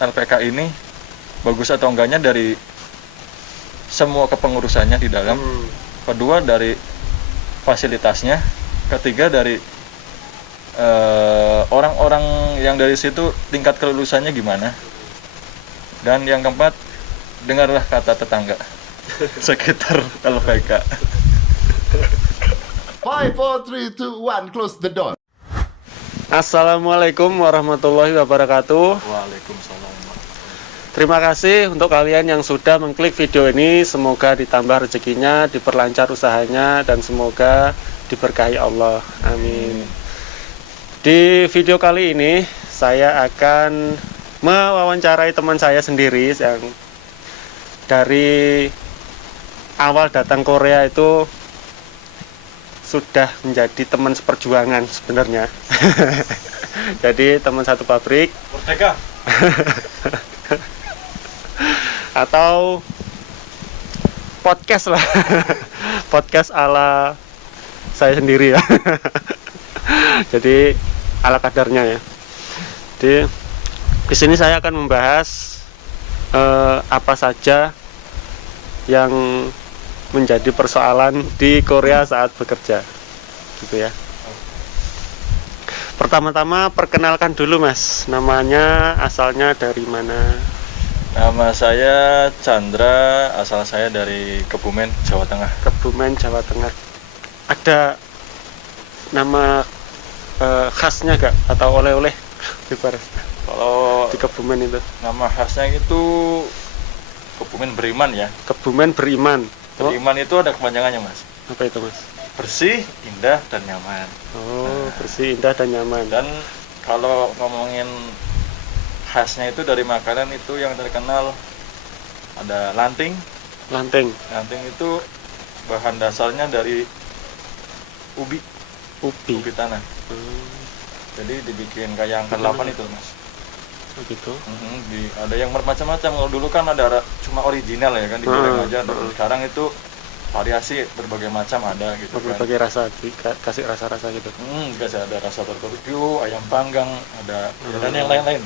LPK ini bagus atau enggaknya dari semua kepengurusannya di dalam, kedua dari fasilitasnya, ketiga dari orang-orang yang dari situ tingkat kelulusannya gimana, dan yang keempat, dengarlah kata tetangga sekitar LPK. 5, 4, 3, 2, 1, close the door. Assalamualaikum warahmatullahi wabarakatuh. Waalaikumsalam. Terima kasih untuk kalian yang sudah mengklik video ini. Semoga ditambah rezekinya, diperlancar usahanya, dan semoga diberkahi Allah. Amin. Di video kali ini saya akan mewawancarai teman saya sendiri yang dari awal datang Korea itu sudah menjadi teman seperjuangan sebenarnya. Jadi teman satu pabrik. Merdeka. Atau podcast lah. Podcast ala saya sendiri ya. Jadi ala kadarnya ya. Jadi di sini saya akan membahas apa saja yang menjadi persoalan di Korea saat bekerja, gitu ya. Pertama-tama perkenalkan dulu Mas, namanya, asalnya dari mana? Nama saya Chandra, asal saya dari Kebumen, Jawa Tengah. Kebumen, Jawa Tengah. Ada nama khasnya gak? Atau oleh-oleh di Kalau di Kebumen itu? nama khasnya itu Kebumen Beriman ya. Kebumen Beriman. Beriman itu ada kepanjangannya Mas. Apa itu Mas? Bersih, indah, dan nyaman. Oh, bersih, indah, dan nyaman. Dan kalau ngomongin khasnya itu dari makanan itu yang terkenal ada lanting. Lanting. Lanting itu bahan dasarnya dari ubi Ubi. tanah. Jadi dibikin kayak angkat 8 itu Mas. Oh gitu. Ada yang bermacam-macam. Kalau dulu kan ada cuma original ya kan, digoreng aja. Sekarang itu variasi berbagai macam ada gitu kan. Berbagai rasa, kasih rasa-rasa gitu. Kasih ada rasa barbecue, ayam panggang, ada dan yang lain-lain.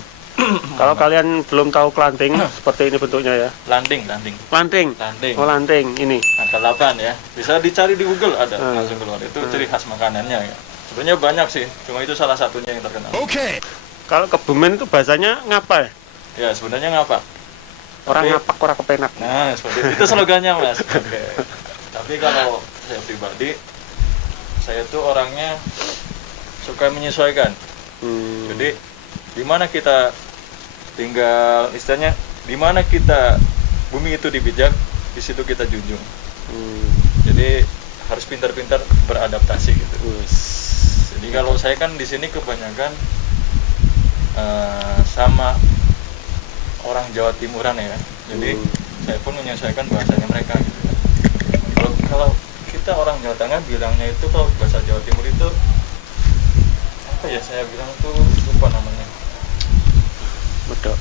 Kalau kalian belum tahu kelanting, seperti ini bentuknya ya. Lanting. Lanting. Oh, lanting ini. Angka 8 ya. Bisa dicari di Google, ada langsung keluar. Itu ciri khas makanannya ya. Sebenarnya banyak sih, cuma itu salah satunya yang terkenal. Okay. Kalau Kebumen itu bahasanya ngapa ya? Ya, sebenarnya ngapa? Orang Tapi- ngapak, orang kepenak. Nah, seperti itu slogannya, Mas. Oke. Tapi kalau saya pribadi, saya tuh orangnya suka menyesuaikan. Jadi, di mana kita tinggal, istilahnya, di mana kita bumi itu dipijak, di situ kita junjung. Jadi harus pintar-pintar beradaptasi gitu. Jadi kalau saya kan di sini kebanyakan sama orang Jawa Timuran ya. Jadi saya pun menyesuaikan bahasanya mereka gitu kan. Kalau kita orang Jawa Tengah bilangnya itu, kalau bahasa Jawa Timur itu apa ya, saya bilang tuh lupa namanya. Medok.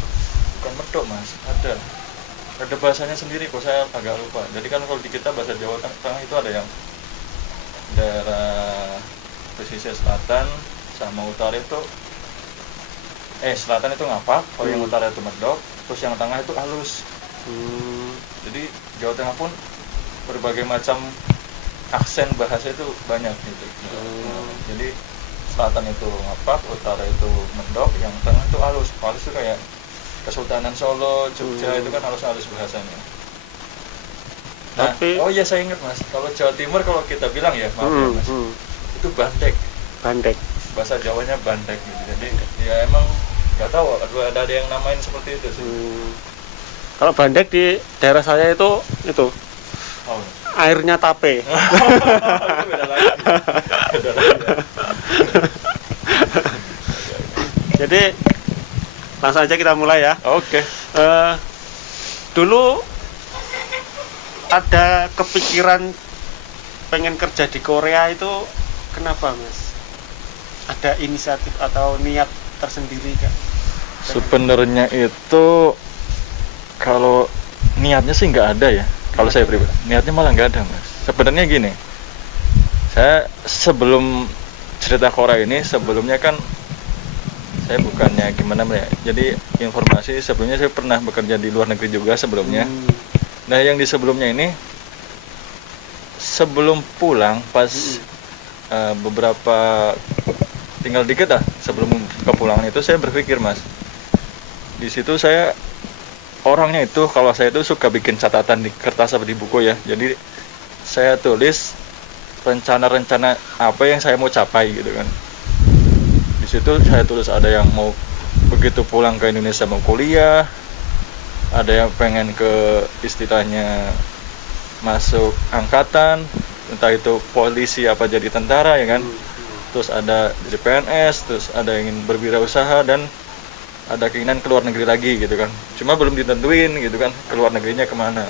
Bukan medok Mas, ada bahasanya sendiri kok, saya agak lupa. Jadi kan kalau di kita bahasa Jawa Tengah itu ada yang daerah pesisir selatan sama utara itu selatan itu ngapak, kalau yang utara itu medok, terus yang tengah itu halus. Jadi Jawa Tengah pun berbagai macam aksen bahasa itu banyak gitu. Jadi selatan itu ngapak, utara itu medok, yang tengah itu halus. Halus itu kayak Kesultanan Solo, Jogja itu kan halus-halus bahasanya. Nah, Tapi- oh iya saya ingat Mas, kalau Jawa Timur kalau kita bilang ya, maaf ya Mas, itu bandek. Bandek. Bahasa Jawanya bandek gitu. Jadi ya emang nggak tahu ada yang namain seperti itu sih. Kalau bandek di daerah saya itu Oh. airnya tape. Itu beda lagi. Beda lagi. Jadi langsung aja kita mulai ya. Oke. Dulu ada kepikiran pengen kerja di Korea itu kenapa Mas? Ada inisiatif atau niat tersendiri kan? Sebenarnya itu kalau niatnya sih nggak ada ya. Kalau saya pribadi, niatnya malah nggak ada Mas. Sebenarnya gini, saya sebelum cerita Korea ini sebelumnya kan saya bukannya gimana ya. Jadi informasi sebelumnya saya pernah bekerja di luar negeri juga sebelumnya. Nah yang di sebelumnya ini sebelum pulang pas beberapa tinggal dikit lah sebelum kepulangan itu saya berpikir Mas, di situ saya orangnya itu kalau saya itu suka bikin catatan di kertas atau di buku ya. Jadi saya tulis rencana-rencana apa yang saya mau capai gitu kan. Di situ saya tulis ada yang mau begitu pulang ke Indonesia mau kuliah, ada yang pengen ke istilahnya masuk angkatan, entah itu polisi apa jadi tentara ya kan. Terus ada jadi PNS, terus ada yang ingin berwirausaha dan ada keinginan ke luar negeri lagi gitu kan. Cuma belum ditentuin gitu kan ke luar negerinya kemana.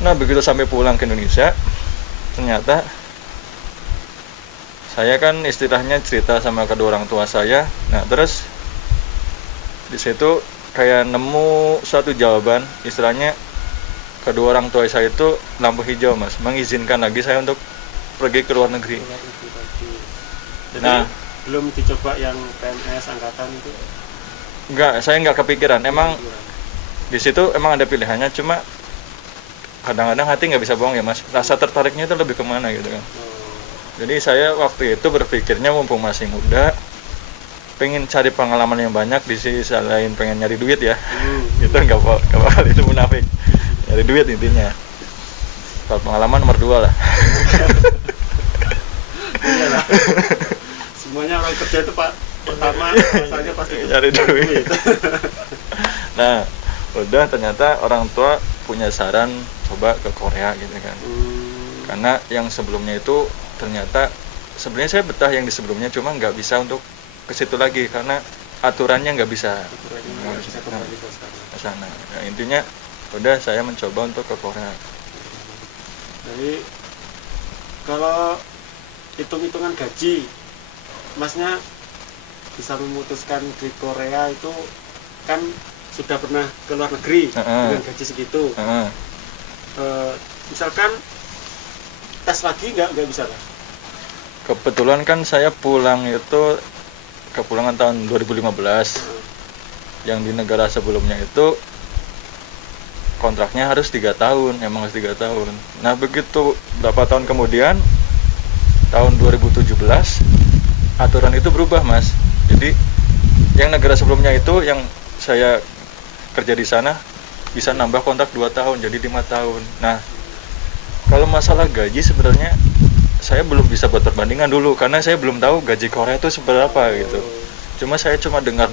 Nah begitu sampai pulang ke Indonesia, ternyata saya kan istilahnya cerita sama kedua orang tua saya. Nah terus di situ kayak nemu suatu jawaban, istilahnya kedua orang tua saya itu lampu hijau Mas, mengizinkan lagi saya untuk pergi ke luar negeri. Jadi Nah belum dicoba yang PNS angkatan itu? enggak, saya enggak kepikiran. Emang di situ emang ada pilihannya, cuma kadang-kadang hati nggak bisa bohong ya Mas. Rasa tertariknya itu lebih kemana gitu kan. Jadi saya waktu itu berpikirnya mumpung masih muda, pengen cari pengalaman yang banyak di sini selain pengen nyari duit ya. Itu nggak bakal itu munafik. Nyari duit intinya. Kalau pengalaman nomor 2 lah. Iyalah. Semuanya orang kerja itu Pak pertama rasanya pasti nyari duit. Nah, udah ternyata orang tua punya saran coba ke Korea gitu kan. Karena yang sebelumnya itu ternyata sebenarnya saya betah yang di sebelumnya, cuma nggak bisa untuk ke situ lagi karena aturannya nggak bisa. Nggak bisa kembali ke sana. Nah, intinya udah saya mencoba untuk ke Korea. Jadi kalau hitung-hitungan gaji, Masnya bisa memutuskan di Korea itu kan sudah pernah ke luar negeri dengan gaji segitu. Misalkan tes lagi nggak bisa lah. Kebetulan kan saya pulang itu kepulangan tahun 2015. Yang di negara sebelumnya itu kontraknya harus 3 tahun, emang harus 3 tahun. Nah begitu berapa tahun kemudian, tahun 2017 aturan itu berubah Mas. Jadi yang negara sebelumnya itu yang saya kerja di sana bisa nambah kontrak 2 tahun jadi 5 tahun. Nah kalau masalah gaji sebenarnya saya belum bisa buat perbandingan dulu karena saya belum tahu gaji Korea itu seberapa gitu. Cuma saya dengar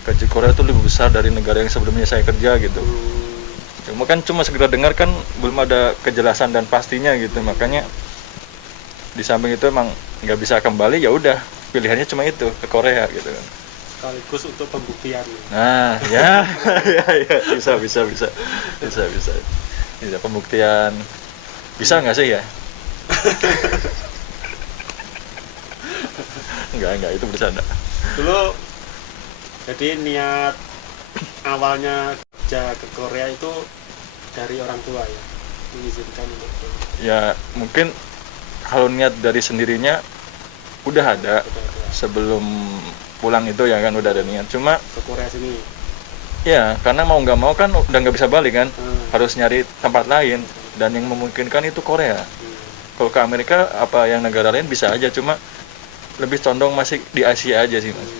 gaji Korea itu lebih besar dari negara yang sebelumnya saya kerja gitu. Cuma sekedar dengar kan belum ada kejelasan dan pastinya gitu. Makanya di samping itu emang nggak bisa kembali, ya udah pilihannya cuma itu ke Korea gitu kan. Sekaligus untuk pembuktian. Nah ya bisa pembuktian. Bisa nggak sih ya? Enggak, itu bercanda. Dulu jadi niat awalnya kerja ke Korea itu dari orang tua ya, mengizinkan untuk ya mungkin kalau niat dari sendirinya udah ada sebelum pulang itu ya kan udah ada niat, cuma ke Korea sini ya karena mau nggak mau kan udah nggak bisa balik kan, harus nyari tempat lain dan yang memungkinkan itu Korea. Kalau ke Amerika apa yang negara lain bisa aja, cuma lebih condong masih di Asia aja sih Mas.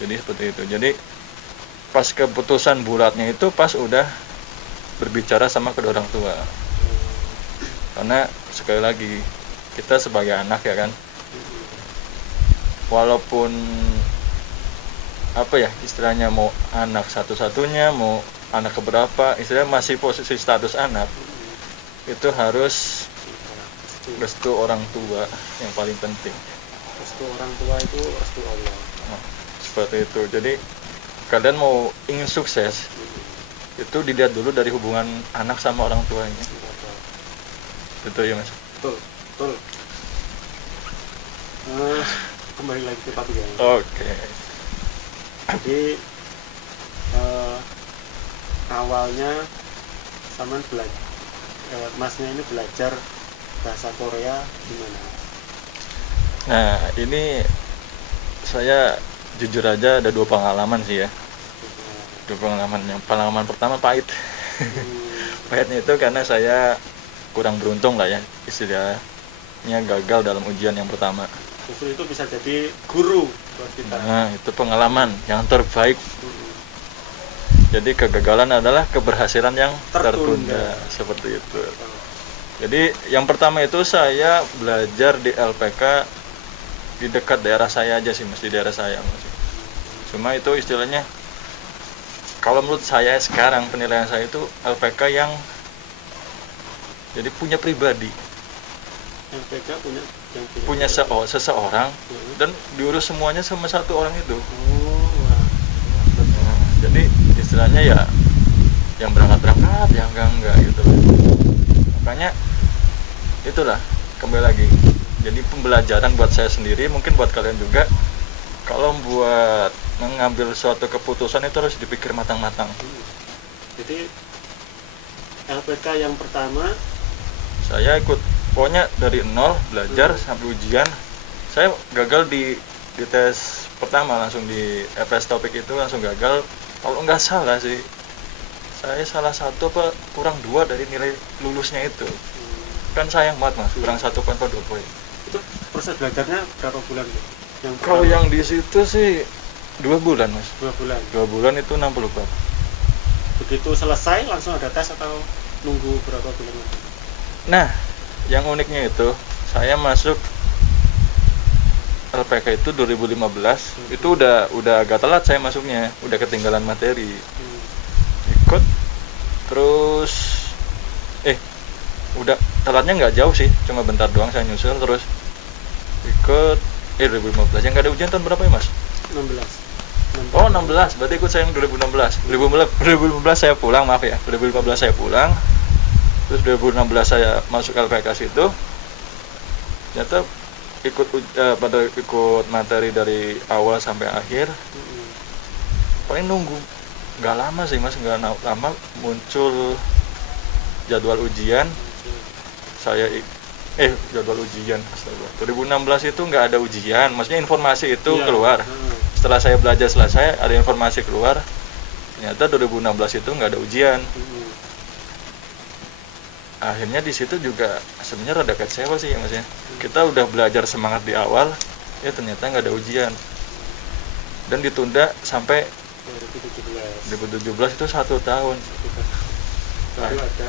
Jadi seperti itu. Jadi pas keputusan bulatnya itu pas udah berbicara sama kedua orang tua. Karena sekali lagi kita sebagai anak ya kan, walaupun apa ya istilahnya mau anak satu-satunya mau anak keberapa, istilahnya masih posisi status anak itu harus restu orang tua yang paling penting. Restu orang tua itu restu Allah. Nah, seperti itu. Jadi kalian mau ingin sukses itu dilihat dulu dari hubungan anak sama orang tuanya. Betul ya Mas? Betul. Kembali lagi ke topik ya. Oke. Jadi awalnya Saman Masnya ini belajar bahasa Korea gimana? Nah ini Saya jujur aja ada 2 pengalaman sih ya. 2 pengalaman. Yang pengalaman pertama pahit. Pahitnya itu karena saya kurang beruntung lah ya, istilahnya gagal dalam ujian yang pertama. Justru itu bisa jadi guru buat kita. Nah, itu pengalaman yang terbaik. Jadi kegagalan adalah keberhasilan yang tertunda. Seperti itu. Jadi yang pertama itu saya belajar di LPK di dekat daerah saya aja sih, Mas, di daerah saya, Mas. Cuma itu istilahnya, kalau menurut saya sekarang penilaian saya itu LPK yang jadi punya pribadi, LPK punya seseorang dan diurus semuanya sama satu orang itu. Nah, jadi istilahnya ya yang berangkat yang enggak gitu. Makanya itulah, kembali lagi, jadi pembelajaran buat saya sendiri, mungkin buat kalian juga. Kalau buat mengambil suatu keputusan itu harus dipikir matang-matang. Jadi LPK yang pertama saya ikut pokoknya dari nol belajar sampai ujian. Saya gagal di tes pertama, langsung di FS topik itu langsung gagal. Kalau nggak salah sih, saya salah 1 apa kurang 2 dari nilai lulusnya itu. Kan sayang banget, Mas, kurang 1 poin atau 2 poin. itu proses belajarnya berapa bulan? Kalau yang di situ sih 2 bulan, Mas. 2 bulan. 2 bulan itu 60 bab. Begitu selesai langsung ada tes atau nunggu berapa bulan lagi? Nah, yang uniknya itu saya masuk LPK itu 2015. Itu udah agak telat saya masuknya, udah ketinggalan materi. Ikut terus udah telatnya nggak jauh sih, cuma bentar doang saya nyusul. Terus ikut 2015 yang nggak ada ujian tahun berapa ya, Mas? 16. Oh, 16, berarti ikut saya yang 2016. 2015 saya pulang, maaf ya, 2015 saya pulang. Terus 2016 saya masuk LPK situ. Ternyata ikut materi dari awal sampai akhir. Paling nunggu nggak lama sih, Mas, nggak lama muncul jadwal ujian. Jadwal ujian, astaga. 2016 itu nggak ada ujian, maksudnya informasi itu keluar. Setelah saya belajar selesai, ada informasi keluar. Ternyata 2016 itu nggak ada ujian. Akhirnya di situ juga sebenarnya rada kecewa sih ya, Mas ya. Kita udah belajar semangat di awal, ya ternyata nggak ada ujian. Dan ditunda sampai 2017 itu 1 tahun. Baru ada.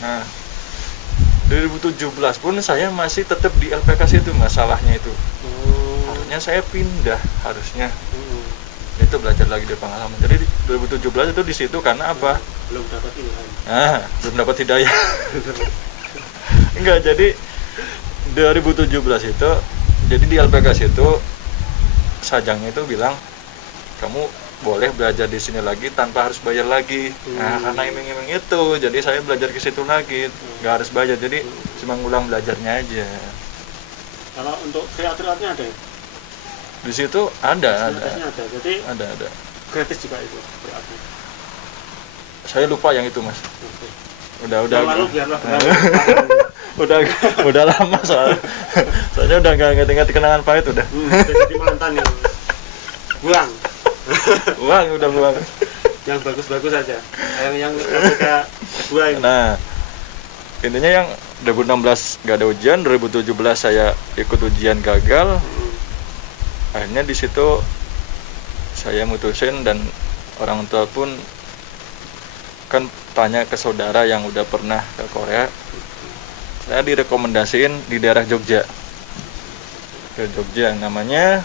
Nah, 2017 pun saya masih tetap di LPK situ, masalahnya itu. Harusnya saya pindah, harusnya. Itu belajar lagi dari pengalaman. Jadi 2017 itu di situ karena apa? Belum dapat ilham. Belum dapat hidayah. Enggak, jadi 2017 itu, jadi di LPK situ sajangnya itu bilang, kamu boleh belajar di sini lagi tanpa harus bayar lagi. Nah, karena iming-iming itu, jadi saya belajar ke situ lagi, nggak harus bayar, jadi cuma ngulang belajarnya aja. Kalau untuk triathlonnya ada? Di situ ada. Jadi ada. Gratis juga itu triathlon. Saya lupa yang itu, Mas. Udah. Lalu biarlah udah lama soalnya udah nggak ingat kenangan pahit udah. Jadi mantan ya. Buang. Udah buang. Yang bagus-bagus aja. Yang LPK 2 ini. Nah, intinya yang 2016 nggak ada ujian, 2017 saya ikut ujian gagal. Akhirnya di situ saya mutusin, dan orang tua pun kan tanya ke saudara yang udah pernah ke Korea. Saya direkomendasiin di daerah Jogja. Ke Jogja, namanya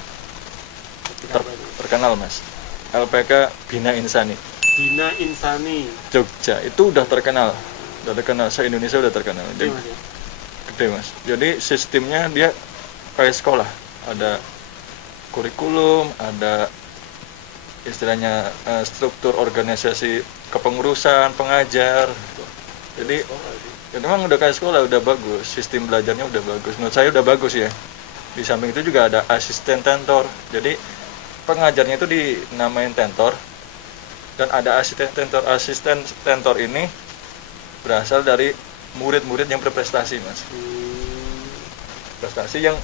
terkenal, Mas. LPK Bina Insani. Bina Insani. Jogja itu udah terkenal se-Indonesia, udah terkenal. Jadi, gede, Mas. Jadi sistemnya dia kayak sekolah, ada kurikulum, ada istilahnya struktur organisasi kepengurusan, pengajar. Jadi ya memang udah kayak sekolah, udah bagus, sistem belajarnya udah bagus. Menurut saya udah bagus ya. Di samping itu juga ada asisten tentor. Jadi pengajarnya itu dinamain tentor, dan ada asisten tentor. Asisten tentor ini berasal dari murid-murid yang berprestasi, Mas. Prestasi yang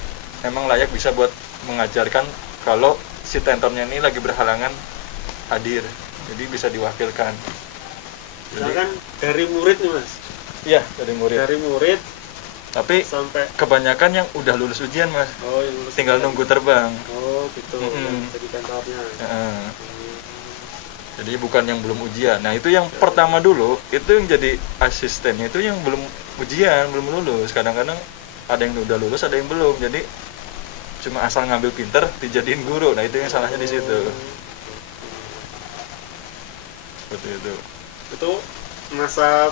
emang layak bisa buat mengajarkan kalau si tentornya ini lagi berhalangan hadir, jadi bisa diwakilkan. Misalkan dari murid nih Mas. Iya, dari murid. Dari murid Tapi sampai kebanyakan yang udah lulus ujian Mas, yang lulus tinggal ujian. nunggu terbang. Oh gitu. Mm-mm. Jadi tentornya. Heeh. Jadi bukan yang belum ujian. Nah itu yang pertama dulu, itu yang jadi asistennya itu yang belum ujian, belum lulus. Kadang-kadang ada yang udah lulus, ada yang belum. Jadi cuma asal ngambil pinter dijadiin guru. Nah itu yang salahnya di situ. Seperti itu. Itu masa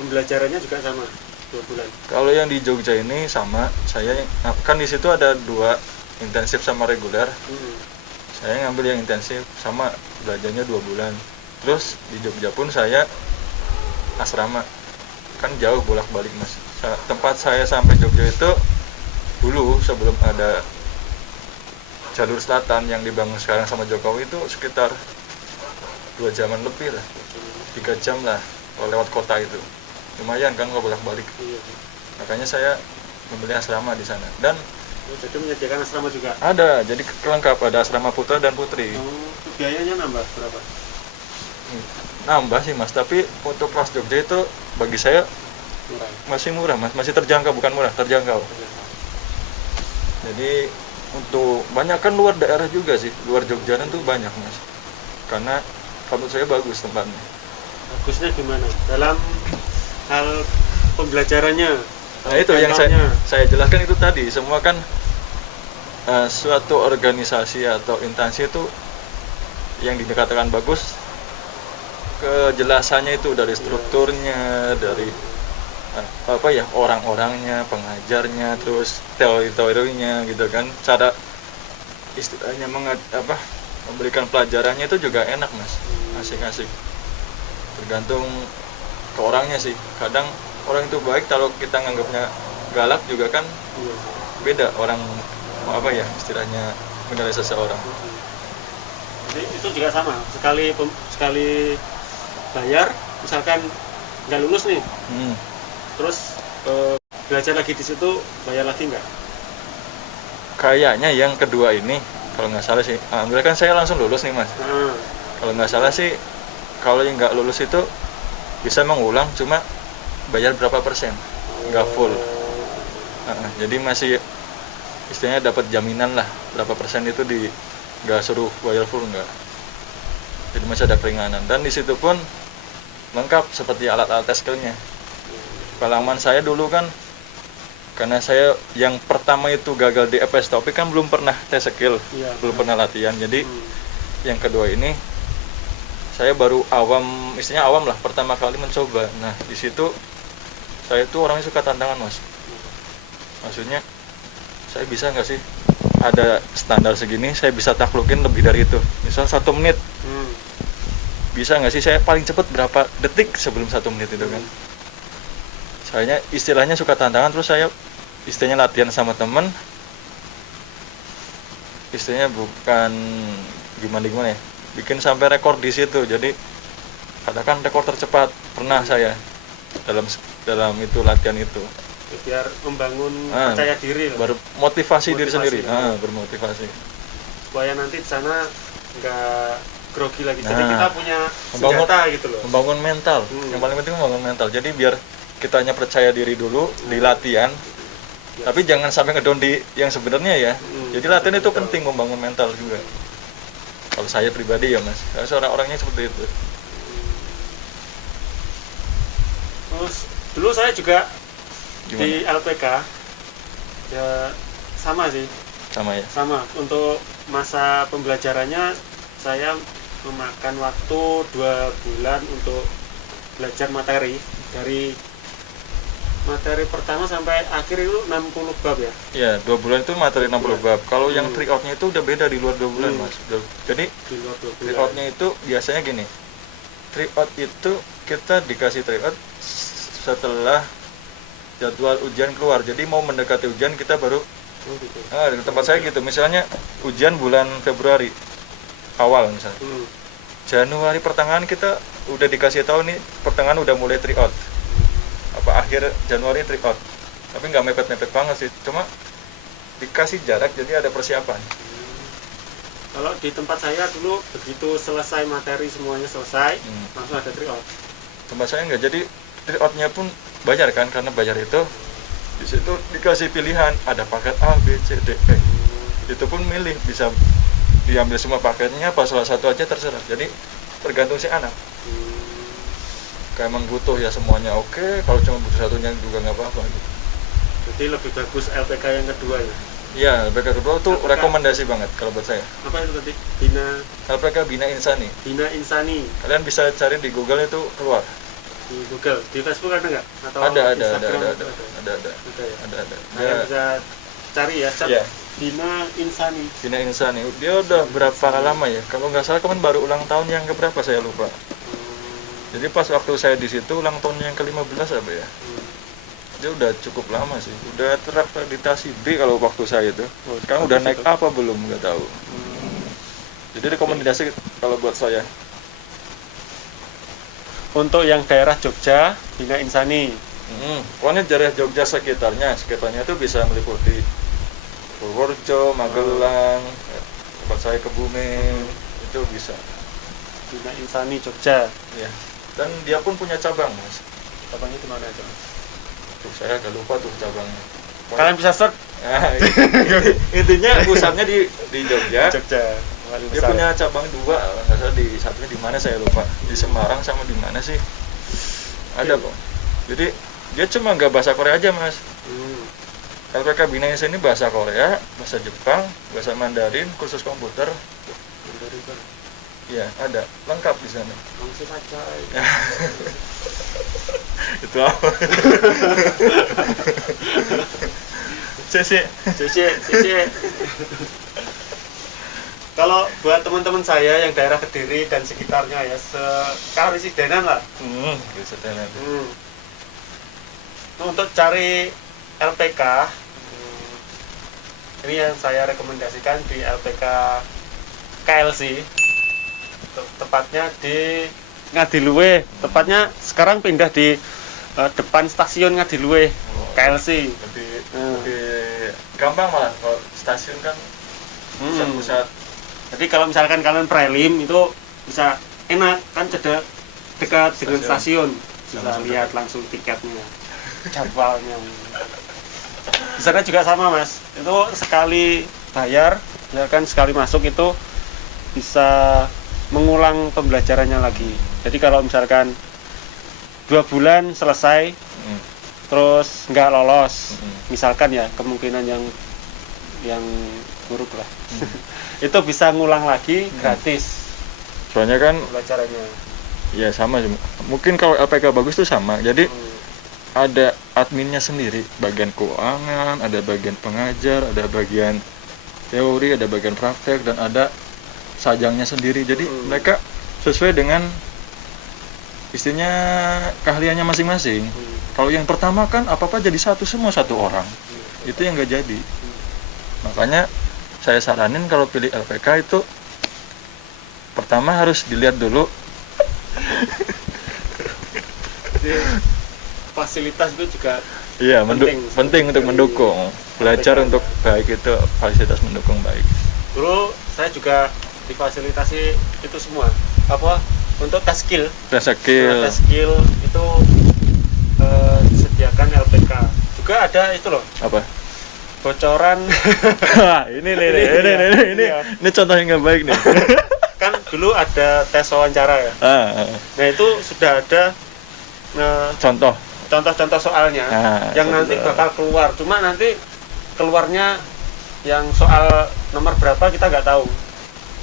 pembelajarannya juga sama 2 bulan. Kalau yang di Jogja ini sama, saya kan di situ ada 2, intensif sama reguler. Saya ngambil yang intensif, sama belajarnya 2 bulan. Terus di Jogja pun saya asrama, kan jauh bolak-balik Mas. Tempat saya sampai Jogja itu dulu sebelum ada jalur selatan yang dibangun sekarang sama Jokowi itu sekitar 2 jaman lebih lah, 3 jam lah kalau lewat kota itu. Lumayan kan kalau bolak-balik. Makanya saya memilih asrama di sana. Dan Jadi menyediakan asrama juga? ada, jadi lengkap, ada asrama putra dan putri. Biayanya nambah berapa? Nambah sih Mas, tapi untuk kelas Jogja itu bagi saya Murah. masih murah Mas, masih terjangkau, bukan murah, terjangkau. Jadi untuk banyak kan luar daerah juga sih, luar Jogja tuh banyak Mas. Karena menurut saya bagus tempatnya. Bagusnya gimana? Dalam hal pembelajarannya? Nah itu yang saya jelaskan itu tadi, semua kan suatu organisasi atau instansi itu yang dikatakan bagus, kejelasannya itu dari strukturnya, dari orang-orangnya, pengajarnya, terus teori-teorinya gitu kan, cara istilahnya memberikan pelajarannya itu juga enak Mas, asik-asik. Tergantung ke orangnya sih. Kadang orang itu baik, kalau kita nganggapnya galak juga kan beda orang istilahnya menilai seseorang. Jadi itu juga sama, sekali bayar, misalkan nggak lulus nih, terus belajar lagi di situ, bayar lagi nggak? Kayaknya yang kedua ini, kalau nggak salah sih, alhamdulillah kan saya langsung lulus nih Mas. Kalau nggak salah sih, kalau yang nggak lulus itu bisa mengulang, cuma bayar berapa persen, nggak full. Jadi masih istilahnya dapat jaminan lah, berapa persen itu nggak suruh bayar full, nggak. Jadi masih ada keringanan, dan di situ pun lengkap seperti alat-alat tes skillnya. Pengalaman saya dulu kan, karena saya yang pertama itu gagal di FS Topik kan belum pernah tes skill, belum pernah latihan. Jadi yang kedua ini saya baru awam, istilahnya awam lah, pertama kali mencoba. Nah di situ saya tuh orangnya suka tantangan Mas. Maksudnya saya bisa nggak sih, ada standar segini saya bisa taklukin lebih dari itu, misal 1 menit. Bisa nggak sih saya paling cepat berapa detik sebelum 1 menit itu kan. Saya istilahnya suka tantangan, terus saya istilahnya latihan sama temen, istilahnya bukan gimana ya, bikin sampai rekor di situ. Jadi katakan rekor tercepat pernah saya dalam itu latihan itu. Biar membangun percaya diri, baru motivasi diri sendiri, bermotivasi supaya nanti di sana nggak grogi lagi. Jadi kita punya senjata gitu loh, membangun mental. Yang paling penting membangun mental. Jadi biar kitanya percaya diri dulu di latihan, tapi jangan sampai ngedown di yang sebenarnya ya. Jadi latihan itu penting, membangun mental juga. Kalau saya pribadi ya Mas, saya seorang orangnya seperti itu. Terus dulu saya juga Gimana? di LPK ya sama sih. Sama ya? Sama, untuk masa pembelajarannya saya memakan waktu 2 bulan untuk belajar materi. Dari materi pertama sampai akhir itu 60 bab ya? Iya, 2 bulan itu materi 60 bab. Kalau yang tryout-nya itu udah beda di luar 2 bulan Mas. Jadi Di luar 2 bulan. tryout-nya itu biasanya gini, tryout itu kita dikasih tryout setelah jadwal ujian keluar. Jadi mau mendekati ujian kita baru gitu. di tempat saya gitu. Misalnya ujian bulan Februari awal misalnya. Januari pertengahan kita udah dikasih tahu nih pertengahan udah mulai tryout. Akhir Januari tryout. Tapi nggak mepet-mepet banget sih. Cuma dikasih jarak, jadi ada persiapan. Kalau di tempat saya dulu begitu selesai materi semuanya selesai, langsung ada tryout. Tempat saya enggak, jadi tryout-nya pun bayar kan, karena bayar itu di situ dikasih pilihan, ada paket A, B, C, D, E. Itu pun milih, bisa diambil semua paketnya apa salah satu aja terserah. Jadi tergantung si anak. Kayak emang butuh ya semuanya oke, kalau cuma butuh satunya juga nggak apa-apa gitu. Jadi lebih bagus LPK yang kedua ya? Iya, LPK kedua tuh LPK. rekomendasi banget kalau buat saya. Apa itu tadi? LPK Bina Insani. Bina Insani. Kalian bisa cari di Google, itu keluar. Di Google, di Facebook ada nggak? Atau Ada. Instagram Ada itu ya. Kalian Dia, bisa cari ya, chat Iya. Bina Insani. Bina Insani. Dia udah berapa lama ya? Kalau nggak salah kemarin baru ulang tahun yang keberapa saya lupa. Jadi pas waktu saya di situ ulang tahun yang ke-15 apa ya? Dia udah cukup lama sih. Udah terakreditasi B kalau waktu saya itu. Sekarang udah naik apa belum nggak tahu. Jadi rekomendasi kalau buat saya. Untuk yang daerah Jogja, Bina Insani. Pokoknya daerah Jogja sekitarnya itu bisa meliputi Purworejo, Magelang, tempat saya Kebumen, itu bisa. Bina Insani Jogja. Ya. Dan dia pun punya cabang, Mas. Cabangnya di mana aja? Tuh, saya agak lupa tuh cabangnya. Kalian bisa search Nah, intinya pusatnya di Jogja. Jogja. Dia punya cabang 2, nggak salah, di satunya di mana saya lupa. Di Semarang sama di mana sih? Ada kok. Jadi dia cuma nggak bahasa Korea aja, Mas. LPK Bina Insani ini bahasa Korea, bahasa Jepang, bahasa Mandarin, khusus komputer. Iya, ada, lengkap di sana. Langsung saja. Itu apa? CC. Kalau buat teman-teman saya yang daerah Kediri dan sekitarnya ya, sekarisidenan lah. Kesetelan. Untuk cari LPK, ini yang saya rekomendasikan di LPK KLC. Tepatnya di Ngadiluwe. Tepatnya sekarang pindah di depan stasiun Ngadiluwe, KLC. Lebih gampang malah, kalau stasiun kan pusat-pusat. Jadi kalau misalkan kalian prelim itu bisa enak, kan dekat dengan stasiun, bisa lihat langsung tiketnya, jadwalnya. Di sana juga sama, Mas, itu sekali bayar ya kan, sekali masuk itu bisa mengulang pembelajarannya lagi. Jadi kalau misalkan 2 bulan selesai terus nggak lolos, misalkan ya, kemungkinan yang buruk lah, itu bisa ngulang lagi gratis Soalnya kan pembelajarannya. ya sama sih. Mungkin kalau LPK bagus tuh sama. Jadi ada adminnya sendiri, bagian keuangan, ada bagian pengajar, ada bagian teori, ada bagian praktek, dan ada sajangnya sendiri. Jadi mereka sesuai dengan istilahnya keahliannya masing-masing. Kalau yang pertama kan apa-apa jadi semua satu orang. Itu yang nggak jadi. Makanya saya saranin kalau pilih LPK itu pertama harus dilihat dulu. Jadi, fasilitas itu juga Iya, penting untuk mendukung. Belajar LPK. untuk baik itu fasilitas mendukung baik. Dulu saya juga difasilitasi itu semua. Apa? Untuk tes skill. Tes skill. Tes skill itu disediakan LPK. Juga ada itu loh, Apa? bocoran. Ini contoh yang nggak baik nih. Kan dulu ada tes wawancara ya. Nah, itu sudah ada Contoh. contoh-contoh soalnya yang nanti bakal keluar. Cuma nanti keluarnya yang soal nomor berapa kita nggak tahu.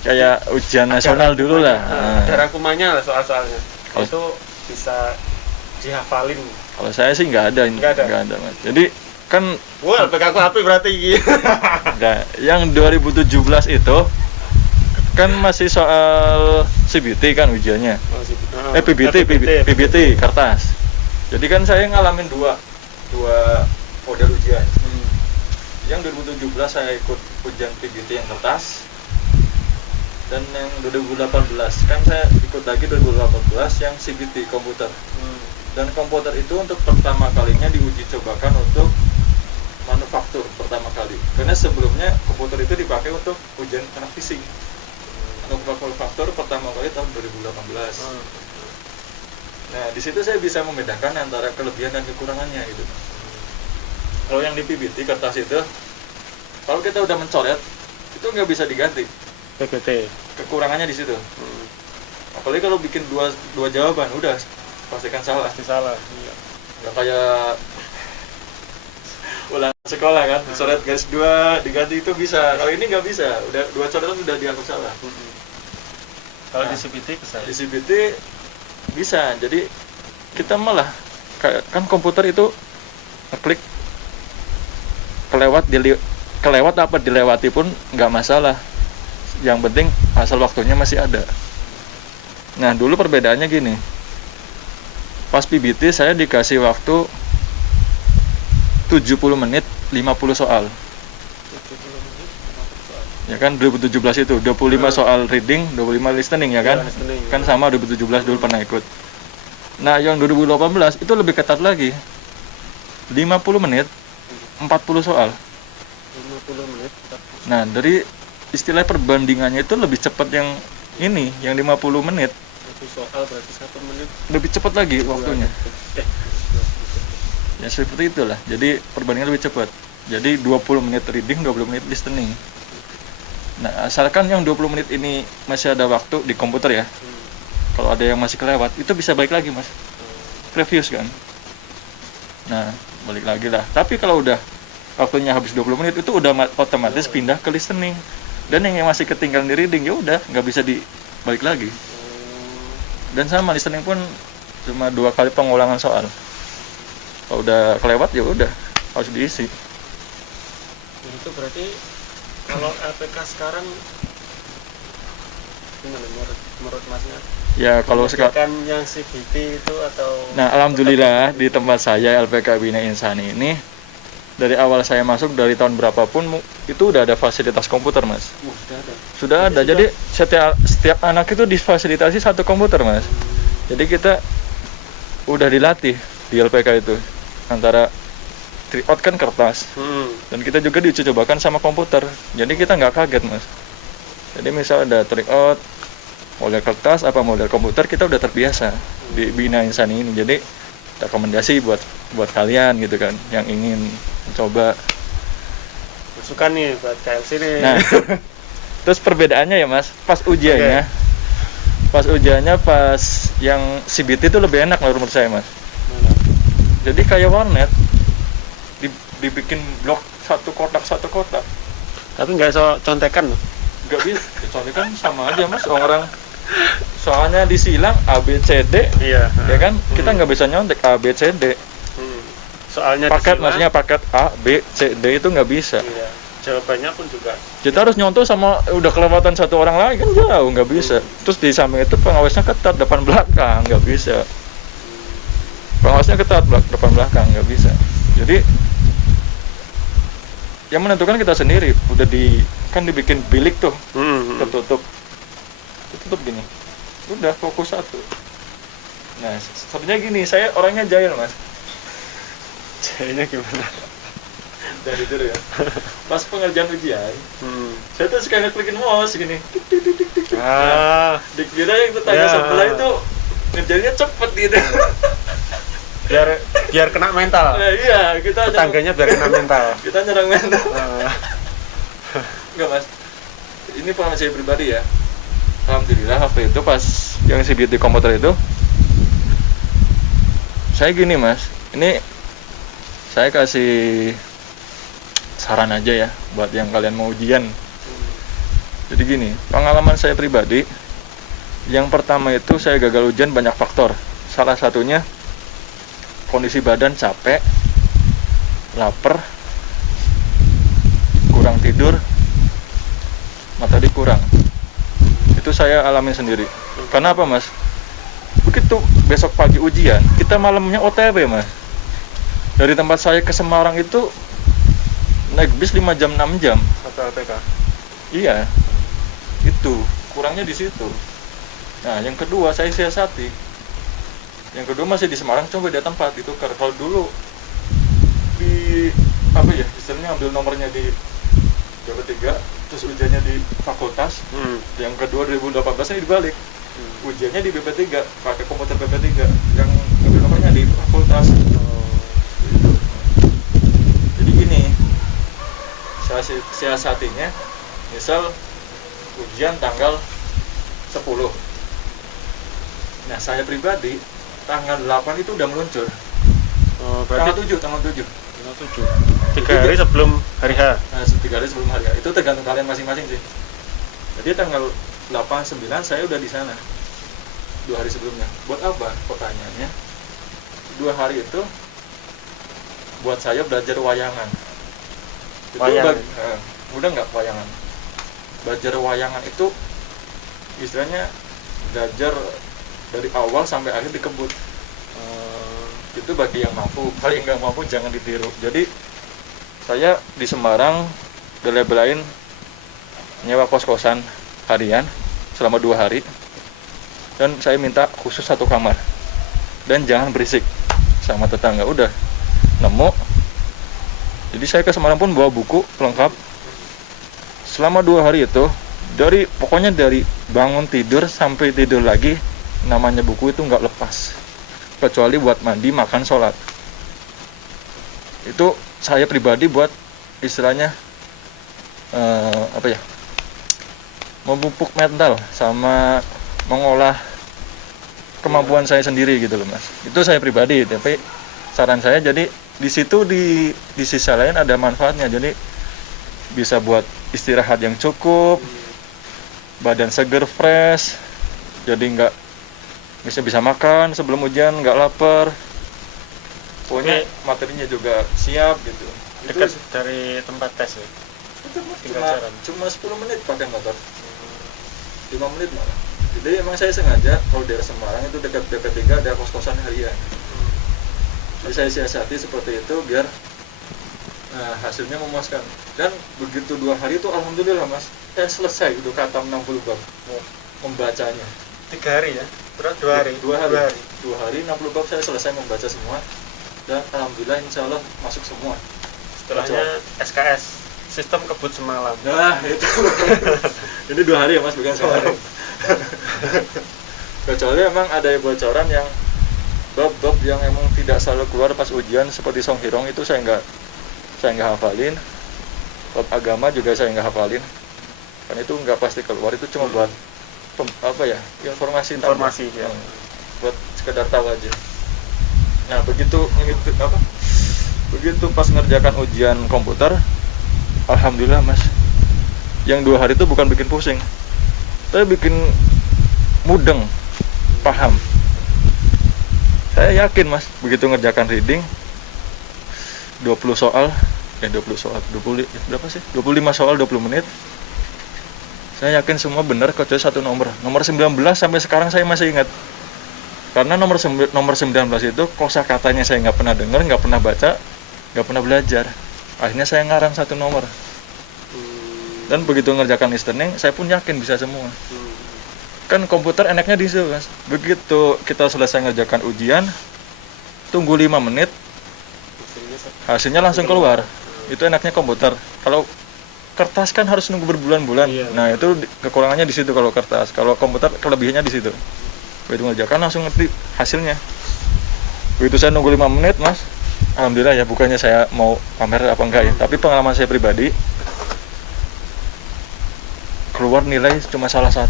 Kayak ujian nasional dulu lah. Ada rangkumannya lah soal-soalnya. Oh. Itu bisa dihafalin. Kalau saya sih nggak ada. Mas. Jadi kan Wah, LPK aku HP berarti gitu. nah, yang 2017 itu kan masih soal CBT kan ujiannya. PBT kertas. Jadi kan saya ngalamin dua model ujian. Yang 2017 saya ikut ujian PBT yang kertas, dan yang 2018 kan saya ikut lagi 2018 yang CBT komputer. Dan komputer itu untuk pertama kalinya diuji cobakan untuk manufaktur pertama kali. Karena sebelumnya komputer itu dipakai untuk ujian anak fisik. Manufaktur pertama kali tahun 2018. Nah, di situ saya bisa membedakan antara kelebihan dan kekurangannya gitu. Kalau yang di PPT kertas itu, kalau kita udah mencoret, itu nggak bisa diganti. PPT. Kekurangannya di situ. Apalagi kalau bikin dua jawaban, udah pastikan salah. Pasti salah. Iya. Nggak kayak ulangan sekolah kan, coret garis 2 diganti itu bisa. Kalau ini nggak bisa, udah 2 coretan udah dianggap salah. Kalau Nah, di CPT bisa. Di CPT bisa, jadi kita malah kan komputer itu klik kelewat apa dilewati pun nggak masalah, yang penting asal waktunya masih ada. Nah, dulu perbedaannya gini, pas PBT saya dikasih waktu 70 menit 50 soal. Ya kan 2017 itu 25 soal reading, 25 listening ya kan? Listening, Kan sama 2017 dulu pernah ikut. Nah, yang 2018 itu lebih ketat lagi. 50 menit 40 soal. 50 menit. Nah, dari istilah perbandingannya itu lebih cepat yang ini, yang 50 menit. 1 soal berarti 1 menit. Lebih cepat lagi waktunya. Ya seperti itulah. Jadi perbandingan lebih cepat. Jadi 20 menit reading, 20 menit listening. Nah, asalkan yang 20 menit ini masih ada waktu di komputer ya. Kalau ada yang masih kelewat, itu bisa balik lagi, Mas. Previous kan. Nah, balik lagi lah. Tapi kalau udah waktunya habis 20 menit itu udah otomatis pindah ke listening. Dan yang masih ketinggalan di reading ya udah nggak bisa dibalik lagi. Dan sama listening pun cuma 2 kali pengulangan soal. Kalau udah kelewat ya udah harus diisi. Itu berarti kalau LPK sekarang gimana menurut Masnya? Ya kalau sekarang yang CBT itu atau Nah, alhamdulillah di tempat saya LPK Bina Insani ini dari awal saya masuk dari tahun berapapun itu udah ada fasilitas komputer, Mas. Sudah ada. Jadi setiap anak itu difasilitasi 1 komputer, Mas. Jadi kita udah dilatih di LPK itu antara tryout kan kertas. Dan kita juga diuji cobakan sama komputer. Jadi kita nggak kaget, Mas. Jadi misal ada tryout model kertas apa model komputer, kita udah terbiasa di Bina Insani ini. Jadi rekomendasi buat kalian gitu kan yang ingin mencoba. masukan nih buat KLC nih. Nah, terus perbedaannya ya, Mas, pas ujiannya. Pas ujiannya pas yang CBT itu lebih enak menurut saya, Mas. Jadi kayak warnet dibikin blok satu kotak. Tapi nggak iso contekan loh. Nggak bisa, soalnya kan sama aja, Mas. Orang soalnya disilang A B C D. Iya. Ya kan? Kita nggak bisa nyontek A B C D. Soalnya Paket disilang, maksudnya paket A B C D itu nggak bisa. Iya. Jawabannya pun juga. Kita harus nyontoh sama udah kelewatan 1 orang lagi kan jauh, nggak bisa. Terus di samping itu pengawasnya ketat depan belakang, nggak bisa. Pengawasnya ketat depan belakang, nggak bisa. Jadi yang menentukan kita sendiri. Udah kan dibikin bilik tuh, tertutup gini. Udah fokus 1. Nah, sebenarnya gini, saya orangnya jahil, Mas. Jadinya gimana? Dari dulu ya. Pas pengerjaan ujian, saya tuh suka ngeklikin mouse gini. Tik. Dikira yang tetangga sebelah itu ngerjainnya cepet gitu. biar kena mental. Nah, iya, kita Tetangganya biar kena mental. Kita nyerang mental. Enggak, Mas. Ini pengalaman saya pribadi ya. Alhamdulillah waktu itu pas yang CBT komputer itu saya gini, Mas. Ini saya kasih saran aja ya buat yang kalian mau ujian. Jadi gini, pengalaman saya pribadi yang pertama itu saya gagal ujian banyak faktor. Salah satunya kondisi badan capek, lapar, kurang tidur, matahari kurang. Itu saya alami sendiri. Karena apa, Mas? Begitu besok pagi ujian, kita malamnya OTW, Mas. Dari tempat saya ke Semarang itu naik bis 5 jam 6 jam. Satu LPK. Iya. Itu kurangnya di situ. Nah, yang kedua saya siasati. Yang kedua masih di Semarang, coba dia tempat itu. Kalau dulu di apa ya? istilahnya ambil nomornya di BP3, terus ujiannya di fakultas. Yang kedua 2018 ini dibalik, ujiannya di BP3 pakai komputer BP3, yang ambil nomornya di fakultas. Gitu. Jadi gini, siasatinya, misal ujian tanggal 10. Nah, saya pribadi tanggal 8 itu udah meluncur. Berarti Tanggal 7. 3 hari sebelum hari H. Nah, 3 hari sebelum hari H. Itu tergantung kalian masing-masing sih. Jadi tanggal 8, 9 saya udah di sana. 2 hari sebelumnya. Buat apa? Pertanyaannya. 2 hari itu buat saya belajar wayangan. Wayangan. Mudah nggak wayangan? Belajar wayangan itu istilahnya belajar dari awal sampai akhir dikebut. Itu bagi yang mampu. Kalau yang nggak mampu jangan ditiru. Jadi saya di Semarang bela-belain nyewa kos-kosan harian selama 2 hari, dan saya minta khusus 1 kamar dan jangan berisik sama tetangga. Udah nemu. Jadi saya ke Semarang pun bawa buku lengkap. Selama 2 hari itu, pokoknya dari bangun tidur sampai tidur lagi, namanya buku itu nggak lepas, kecuali buat mandi, makan, sholat. Itu saya pribadi buat istilahnya memupuk mental sama mengolah kemampuan saya sendiri gitu loh Mas. Itu saya pribadi, tapi saran saya jadi di situ di sisi lain ada manfaatnya. Jadi bisa buat istirahat yang cukup, badan seger, fresh, jadi nggak bisa makan sebelum ujian, nggak lapar, pokoknya materinya juga siap gitu. Dekat dari tempat tes ya? Itu Tinggal cuma 10 menit pakai motor, 5 menit malah. Jadi emang saya sengaja kalau daerah Semarang itu dekat BP3 ada kos-kosan harian. Jadi saya siasati seperti itu biar hasilnya memuaskan. Dan begitu 2 hari itu alhamdulillah Mas, saya selesai itu khatam 60 bab membacanya. 3 hari ya? Berarti 2 hari? 2 hari 60 bab saya selesai membaca semua, dan alhamdulillah insya Allah masuk semua. Setelahnya SKS, sistem kebut semalam. Nah itu ini 2 hari ya Mas, bukan sehari. Kecuali emang ada bocoran yang bab-bab yang emang tidak selalu keluar pas ujian, seperti Song Hirong itu saya nggak hafalin. Bab agama juga saya nggak hafalin, kan itu nggak pasti keluar, itu cuma buat informasi Ya. Buat sekedar tahu aja. Nah begitu pas ngerjakan ujian komputer, alhamdulillah Mas, yang 2 hari itu bukan bikin pusing, tapi bikin mudeng, paham. Saya yakin Mas, begitu ngerjakan reading 25 soal 20 menit, saya yakin semua benar kecuali 1 nomor 19. Sampai sekarang saya masih ingat, karena nomor 19 itu kosakatanya saya nggak pernah dengar, nggak pernah baca, nggak pernah belajar. Akhirnya saya ngarang 1 nomor, dan begitu ngerjakan listening saya pun yakin bisa semua. Kan komputer enaknya di situ Mas, begitu kita selesai ngerjakan ujian, tunggu 5 menit hasilnya langsung keluar. Itu enaknya komputer. Kalau kertas kan harus nunggu berbulan-bulan. Iya. Nah itu kekurangannya di situ kalau kertas. Kalau komputer kelebihannya di situ. Begitu ngerjakan langsung ngerti hasilnya. Begitu saya nunggu 5 menit Mas, alhamdulillah ya, bukannya saya mau pamer apa enggak ya, tapi pengalaman saya pribadi, keluar nilai cuma salah 1.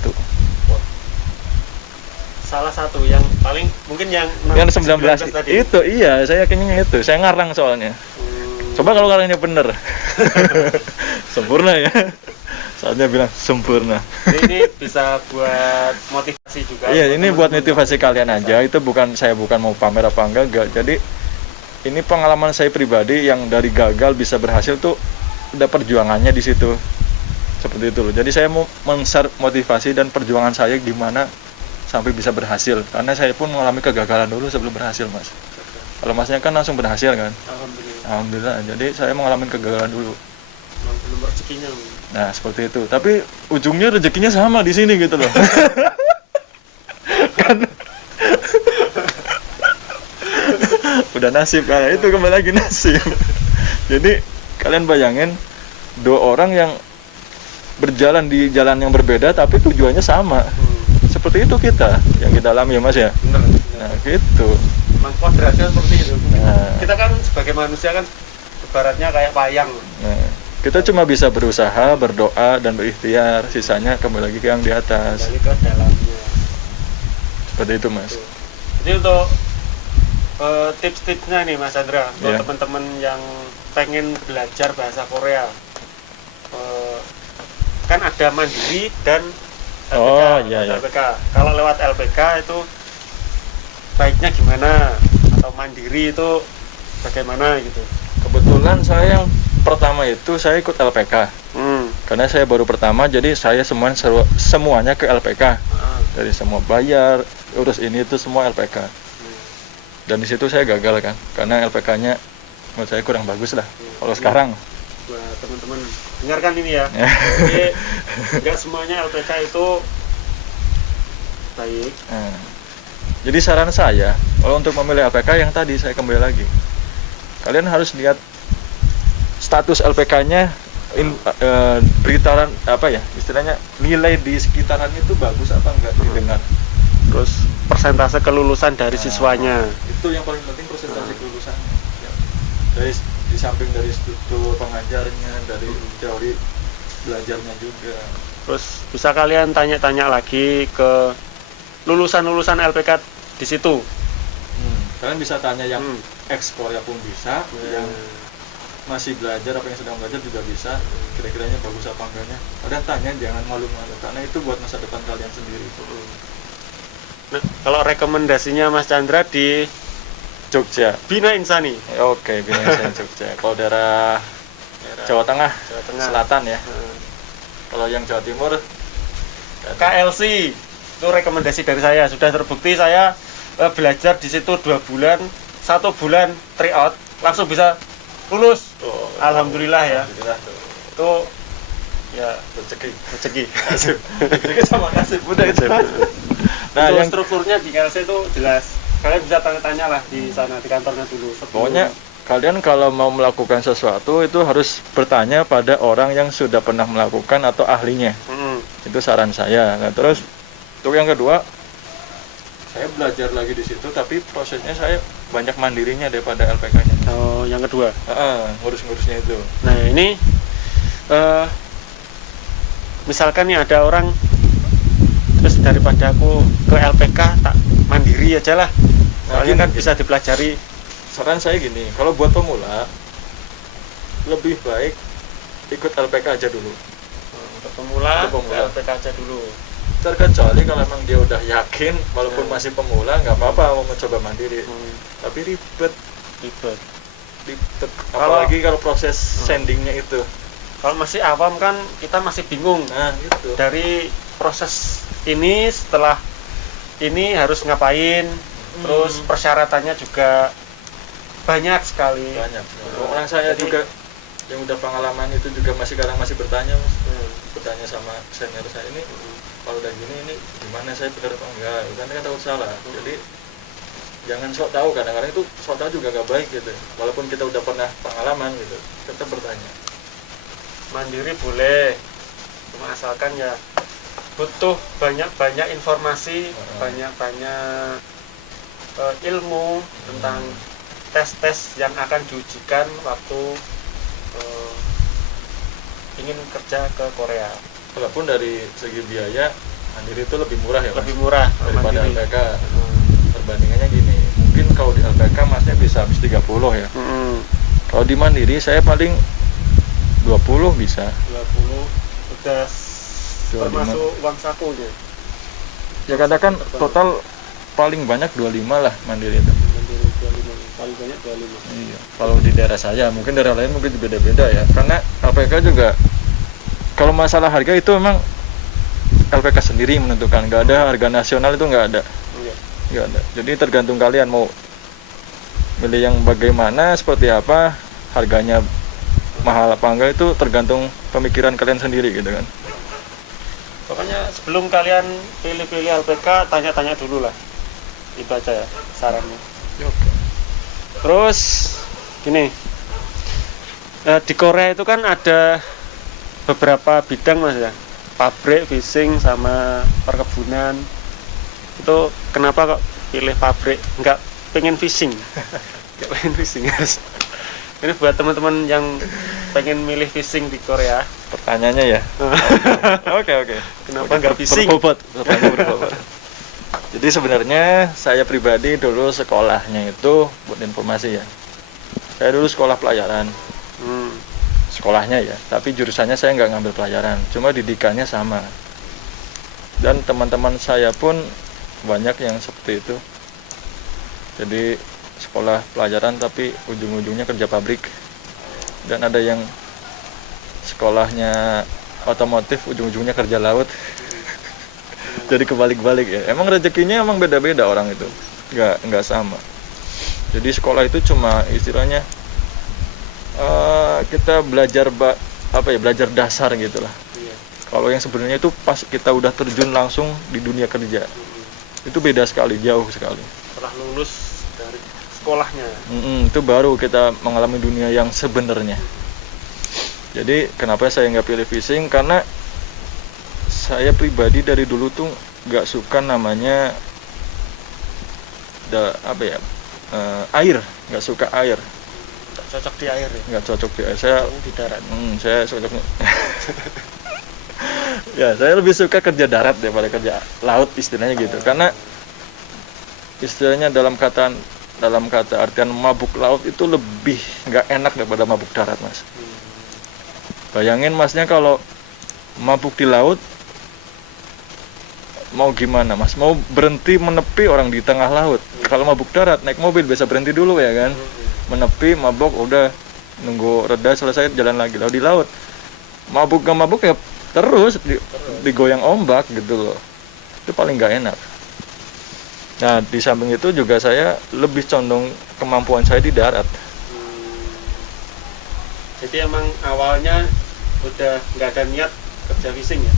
Salah satu yang paling mungkin yang 19 tadi. itu iya, saya yakinnya itu. Saya ngarang soalnya. Coba kalau ngarangnya bener. Sempurna ya. Saatnya bilang sempurna. Ini bisa buat motivasi juga. Iya, ini buat motivasi kalian aja. Itu bukan mau pamer apa enggak. Jadi ini pengalaman saya pribadi yang dari gagal bisa berhasil tuh udah perjuangannya di situ. Seperti itu loh. Jadi saya mau men-share motivasi dan perjuangan saya gimana sampai bisa berhasil. Karena saya pun mengalami kegagalan dulu sebelum berhasil Mas. Kalau Masnya kan langsung berhasil kan? Alhamdulillah. Jadi saya mengalami kegagalan dulu. Belum rezekinya. Nah seperti itu. Tapi ujungnya rezekinya sama di sini gitu loh. Kan udah nasib, karena itu kembali lagi nasib. Jadi kalian bayangin 2 orang yang berjalan di jalan yang berbeda tapi tujuannya sama. Seperti itu kita yang kita alami ya Mas ya. Bener. Nah gitu. Memang kodratnya seperti itu. Nah. Kita kan sebagai manusia kan ibaratnya kayak wayang. Nah, kita cuma bisa berusaha, berdoa dan berikhtiar, sisanya kembali lagi ke yang di atas. Kembali ke dalamnya. Seperti itu Mas. Jadi untuk tips-tipsnya nih Mas Chandra, untuk Iya. teman-teman yang pengen belajar bahasa Korea, kan ada mandiri dan LPK. Oh, iya, iya. LPK. Kalau lewat LPK itu baiknya gimana? Atau mandiri itu bagaimana gitu? Kebetulan saya yang pertama itu saya ikut LPK. Hmm. Karena saya baru pertama, jadi saya semuanya ke LPK. Dari semua bayar, urus ini itu semua LPK. Dan di situ saya gagal kan, karena LPK-nya menurut saya kurang bagus lah. Kalau sekarang, Buat teman-teman dengarkan ini ya. Jadi nggak semuanya LPK itu baik. nah, jadi saran saya, kalau untuk memilih LPK yang tadi saya kembali lagi, kalian harus lihat status LPK-nya, beritaran apa ya, istilahnya nilai di sekitaran itu bagus apa enggak didengar. Terus persentase kelulusan dari siswanya. Itu yang paling penting, presentasi kelulusan ya. Di samping dari struktur pengajarnya, dari teori belajarnya juga. Terus bisa kalian tanya-tanya lagi ke lulusan-lulusan LPK di situ. Kalian bisa tanya yang Hmm. ex Korea pun bisa, yang masih belajar apa yang sedang belajar juga bisa. Kira-kiranya bagus apa enggaknya. Kalian tanya, jangan malu-malu, karena itu buat masa depan kalian sendiri. Nah, kalau rekomendasinya Mas Chandra di Jogja. Bina Insani. Oke, Bina Insani Jogja. Kalau daerah Jawa Tengah, Jawa Tengah. Selatan ya. Kalau yang Jawa Timur, KLC itu rekomendasi dari saya. Sudah terbukti saya belajar di situ 2 bulan, 1 bulan tryout langsung bisa lulus. Alhamdulillah ya. Alhamdulillah tuh. Itu ya Rezeki. rezeki. Rezeki sama nasib udah itu. Nah, Untuk yang strukturnya di KLC itu jelas. Kalian bisa tanya-tanya lah di sana, di kantornya dulu. pokoknya kalian kalau mau melakukan sesuatu itu harus bertanya pada orang yang sudah pernah melakukan atau ahlinya. Itu saran saya. Nah, terus untuk yang kedua, saya belajar lagi di situ, tapi prosesnya saya banyak mandirinya daripada LPK-nya. Oh, yang kedua. Ngurus-ngurusnya itu. Nah, ini misalkan nih ada orang, terus daripada aku ke LPK tak mandiri aja lah. Soalnya kan bisa dipelajari. Saran saya gini, kalau buat pemula lebih baik ikut LPK aja dulu. Untuk pemula, Untuk pemula. LPK aja dulu. Terkecuali kalau memang dia udah yakin, walaupun masih pemula nggak apa-apa mau mencoba mandiri. Tapi ribet. Apalagi kalau proses sendingnya itu. Kalau masih awam kan kita masih bingung. Nah, gitu. Dari proses ini, setelah ini harus ngapain, terus persyaratannya juga banyak sekali. Banyak. Orang saya Jadi- juga yang udah pengalaman itu juga kadang masih bertanya, Mas. Bertanya sama senior saya ini, kalau udah gini ini gimana, saya benar apa enggak? Karena kan takut salah. Jadi jangan sok tahu, kadang-kadang itu sok tahu juga gak baik gitu. Walaupun kita udah pernah pengalaman gitu, tetap bertanya. Mandiri boleh, cuma asalkan ya butuh banyak-banyak informasi, banyak-banyak ilmu tentang tes-tes yang akan diujikan waktu ingin kerja ke Korea. Walaupun dari segi biaya mandiri itu lebih murah ya, Mas, Lebih murah daripada mandiri. LPK. Perbandingannya gini, mungkin kalau di LPK masnya bisa habis 30 ya. Kalau di mandiri saya paling 20 bisa. 20 udah 25. termasuk uang sakunya. Ya katakan total paling banyak 25 lah mandiri itu. Mandiri 25, paling banyak 25. Iya. Kalau di daerah saya, mungkin daerah lain mungkin beda-beda ya. Karena LPK juga kalau masalah harga itu memang LPK sendiri menentukan. Nggak ada harga nasional, itu nggak ada. Iya. Nggak ada. Jadi tergantung kalian mau milih yang bagaimana, seperti apa, harganya mahal apa enggak, itu tergantung pemikiran kalian sendiri gitu kan. Pokoknya sebelum kalian pilih-pilih LPK, tanya-tanya dulu lah. Itu aja ya sarannya. Oke. Terus gini, Di Korea itu kan ada beberapa bidang Mas ya, pabrik, fishing, sama perkebunan. Itu kenapa kok pilih pabrik, nggak pengen fishing? Nggak pengen fishing Mas. Ini buat teman-teman yang pengen milih fishing di Korea. Pertanyaannya ya. Oke. Kenapa nggak fishing? Pertanyaan berbobot. Jadi sebenarnya saya pribadi dulu sekolahnya itu buat informasi ya. Saya dulu sekolah pelayaran. Sekolahnya ya, tapi jurusannya saya nggak ngambil pelayaran, cuma didikannya sama. Dan teman-teman saya pun banyak yang seperti itu. Jadi sekolah pelajaran tapi ujung-ujungnya kerja pabrik. Dan ada yang sekolahnya otomotif ujung-ujungnya kerja laut. Jadi kebalik-balik ya. Emang rezekinya emang beda-beda orang itu, nggak sama. Jadi sekolah itu cuma istilahnya kita belajar belajar dasar gitulah. Iya. Kalau yang sebenarnya itu pas kita udah terjun langsung di dunia kerja, itu beda sekali, jauh sekali. Setelah lulus dari sekolahnya. Itu baru kita mengalami dunia yang sebenarnya. Jadi kenapa saya nggak pilih fishing? Karena saya pribadi dari dulu tuh nggak suka namanya air, nggak suka air. Cocok di air ya? Nggak cocok di air. Saya di darat. Saya cocoknya. Ya, saya lebih suka kerja darat daripada kerja laut istilahnya gitu. Karena istilahnya dalam kata artian mabuk laut itu lebih nggak enak daripada mabuk darat, Mas. Bayangin Masnya kalau mabuk di laut, mau gimana Mas? Mau berhenti menepi orang di tengah laut. Kalau mabuk darat naik mobil bisa berhenti dulu ya kan? Menepi, mabuk, udah nunggu reda selesai jalan lagi. Lalu di laut mabuk gak mabuk ya terus digoyang ombak gitu loh. Itu paling nggak enak. Nah di samping itu juga saya lebih condong kemampuan saya di darat. Jadi emang awalnya udah nggak ada niat kerja fishing ya?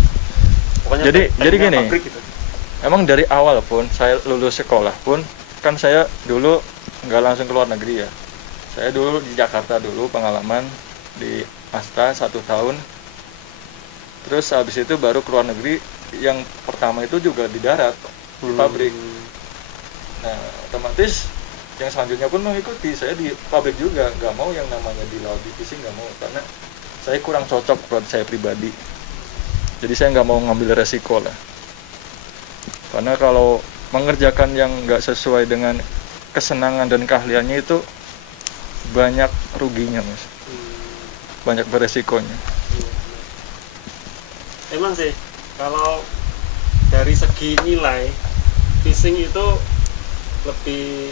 Pokoknya jadi gini, pabrik gitu. Emang dari awal pun saya lulus sekolah pun kan saya dulu nggak langsung ke luar negeri ya. Saya dulu di Jakarta dulu pengalaman di Asta 1 tahun. Terus habis itu baru ke luar negeri, yang pertama itu juga di darat, di pabrik. Nah otomatis yang selanjutnya pun mengikuti, saya di pabrik juga, nggak mau yang namanya di laut di fishing, nggak mau, karena saya kurang cocok buat saya pribadi. Jadi saya nggak mau ngambil resiko lah, karena kalau mengerjakan yang nggak sesuai dengan kesenangan dan keahliannya itu banyak ruginya Mas, banyak beresikonya. Emang sih kalau dari segi nilai fishing itu lebih